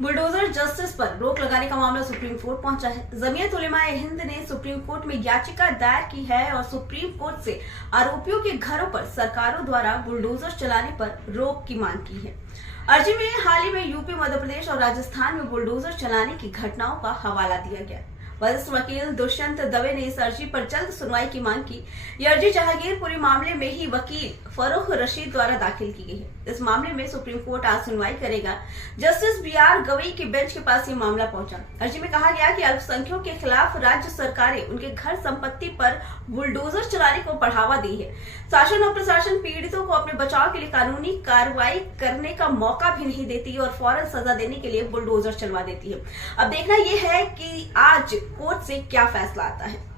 Bulldozer justice पर रोक लगाने का मामला सुप्रीम कोर्ट पहुंचा है। जमीयत उलेमाए हिंद ने सुप्रीम कोर्ट में याचिका दायर की है और सुप्रीम कोर्ट से आरोपियों के घरों पर सरकारों द्वारा बुलडोजर चलाने पर रोक की मांग की है। अर्जी में हाल ही में यूपी, मध्य प्रदेश और राजस्थान में बुलडोजर चलाने की घटनाओं का हवाला दिया गया। वरिष्ठ वकील दुष्यंत दवे ने इस अर्जी पर जल्द सुनवाई की मांग की। यह अर्जी जहांगीरपुरी मामले में ही वकील फरोख रशीद द्वारा दाखिल की गई है। इस मामले में सुप्रीम कोर्ट आज सुनवाई करेगा। जस्टिस BR गवई के बेंच के पास ये मामला पहुंचा। अर्जी में कहा गया कि अल्पसंख्यकों के खिलाफ राज्य सरकारें उनके घर संपत्ति पर बुलडोजर चलाने को बढ़ावा दी है। शासन और प्रशासन पीड़ितों को अपने बचाव के लिए कानूनी कार्रवाई करने का मौका भी नहीं देती और फौरन सजा देने के लिए बुलडोजर चलवा देती है। अब देखना यह है कि आज कोर्ट से क्या फैसला आता है।